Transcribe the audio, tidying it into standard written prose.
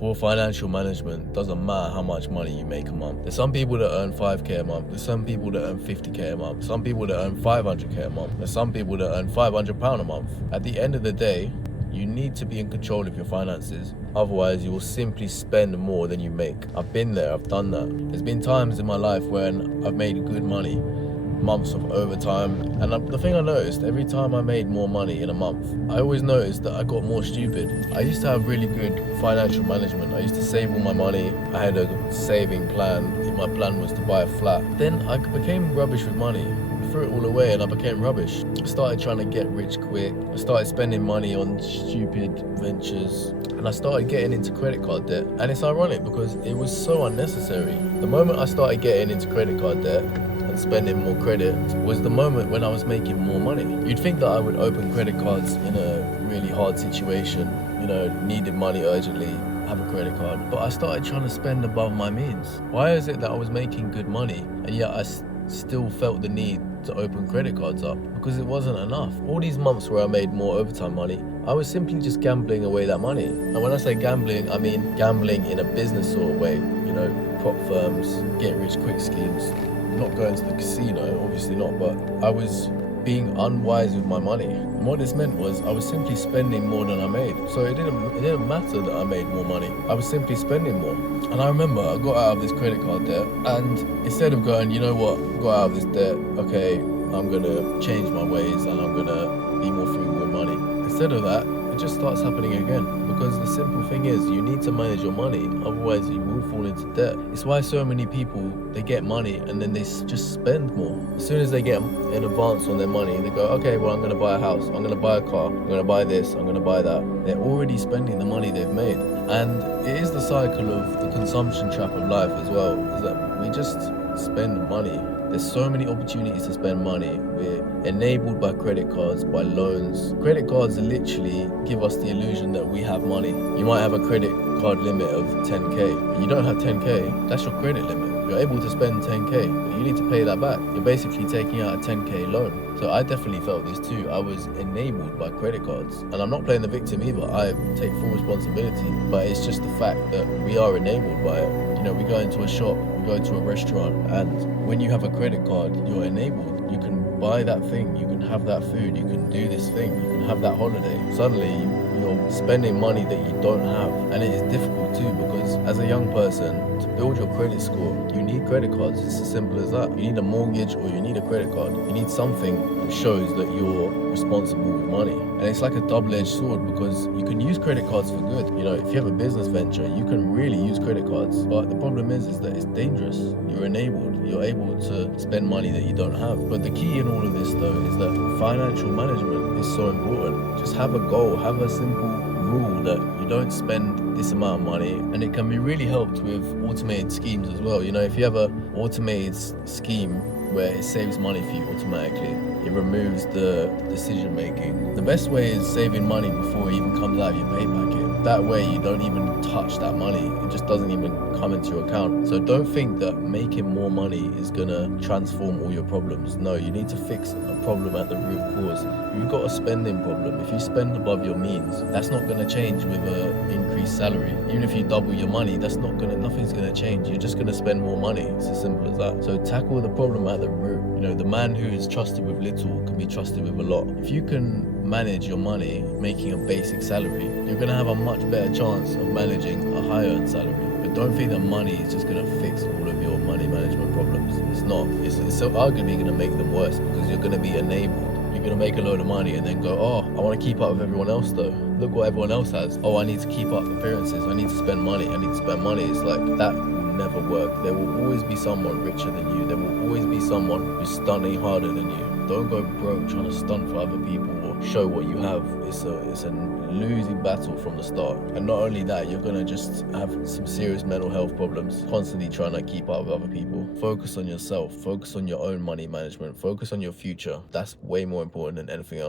For financial management, doesn't matter how much money you make a month. There's some people that earn 5k a month. There's some people that earn 50k a month. Some people that earn 500k a month. There's some people that earn £500 a month. At the end of the day, you need to be in control of your finances. Otherwise, you will simply spend more than you make. I've been there, I've done that. There's been times in my life when I've made good money, months of overtime, and the thing I noticed, every time I made more money in a month, I always noticed that I got more stupid. I used to have really good financial management. I used to save all my money. I had a saving plan. My plan was to buy a flat. Then I became rubbish with money. Threw it all away and I became rubbish. I started trying to get rich quick. I started spending money on stupid ventures, and I started getting into credit card debt. And it's ironic because it was so unnecessary. The moment I started getting into credit card debt and spending more credit was the moment when I was making more money. You'd think that I would open credit cards in a really hard situation, needed money urgently, have a credit card, but I started trying to spend above my means. Why is it that I was making good money and yet I still felt the need to open credit cards up? Because it wasn't enough. All these months where I made more overtime money, I was simply just gambling away that money. And when I say gambling, I mean gambling in a business sort of way, prop firms, get rich quick schemes. Not going to the casino, obviously not, but I was being unwise with my money. And what this meant was I was simply spending more than I made. So it didn't matter that I made more money. I was simply spending more. And I remember I got out of this credit card debt, and instead of going, you know what, got out of this debt, okay, I'm gonna change my ways and I'm gonna be more frugal with money. Instead of that, it just starts happening again. Because the simple thing is, you need to manage your money, otherwise you will fall into debt. It's why so many people, they get money and then they just spend more. As soon as they get an advance on their money, they go, okay, well, I'm gonna buy a house, I'm gonna buy a car, I'm gonna buy this, I'm gonna buy that. They're already spending the money they've made. And it is the cycle of the consumption trap of life as well, is that we just spend money. There's so many opportunities to spend money. We're enabled by credit cards, by loans. Credit cards literally give us the illusion that we have money. You might have a credit card limit of 10k. When you don't have 10k, that's your credit limit. You're able to spend 10k, but you need to pay that back. You're basically taking out a 10k loan. So I definitely felt this too. I was enabled by credit cards. And I'm not playing the victim either. I take full responsibility. But it's just the fact that we are enabled by it. We go into a shop, we go to a restaurant, and when you have a credit card, you're enabled. You can buy that thing, you can have that food, you can do this thing, you can have that holiday. Suddenly, you're spending money that you don't have. And it is difficult too, because as a young person, to build your credit score, you need credit cards. It's as simple as that. You need a mortgage or you need a credit card. You need something that shows that you're responsible with money. And it's like a double-edged sword, because you can use credit cards for good. If you have a business venture, you can really use credit cards. But the problem is that it's dangerous. You're enabled. You're able to spend money that you don't have. But the key in all of this, though, is that financial management is so important. Just have a goal. Have a simple rule that you don't spend this amount of money. And it can be really helped with automated schemes as well. If you have an automated scheme where it saves money for you automatically, it removes the decision making. The best way is saving money before it even comes out of your pay packet. That way you don't even touch that money. It just doesn't even come into your account. So don't think that making more money is gonna transform all your problems. No, you need to fix a problem at the root cause. You've got a spending problem. If you spend above your means, that's not gonna change with an increased salary. Even if you double your money, nothing's gonna change. You're just gonna spend more money. It's as simple as that. So tackle the problem at the root. The man who is trusted with little can be trusted with a lot. If you can manage your money making a basic salary, you're gonna have a much better chance of managing a higher earned salary. But don't think that money is just gonna fix all of your money management problems. It's not. It's so arguably gonna make them worse, because you're gonna be enabled. You're gonna make a load of money and then go, oh, I wanna keep up with everyone else though. Look what everyone else has. Oh, I need to keep up appearances. I need to spend money. It's like, that will never work. There will always be someone richer than you. There will always be someone who's stunning harder than you. Don't go broke trying to stunt for other people or show what you have. It's a losing battle from the start. And not only that, you're gonna just have some serious mental health problems, constantly trying to keep up with other people. Focus on yourself. Focus on your own money management. Focus on your future. That's way more important than anything else.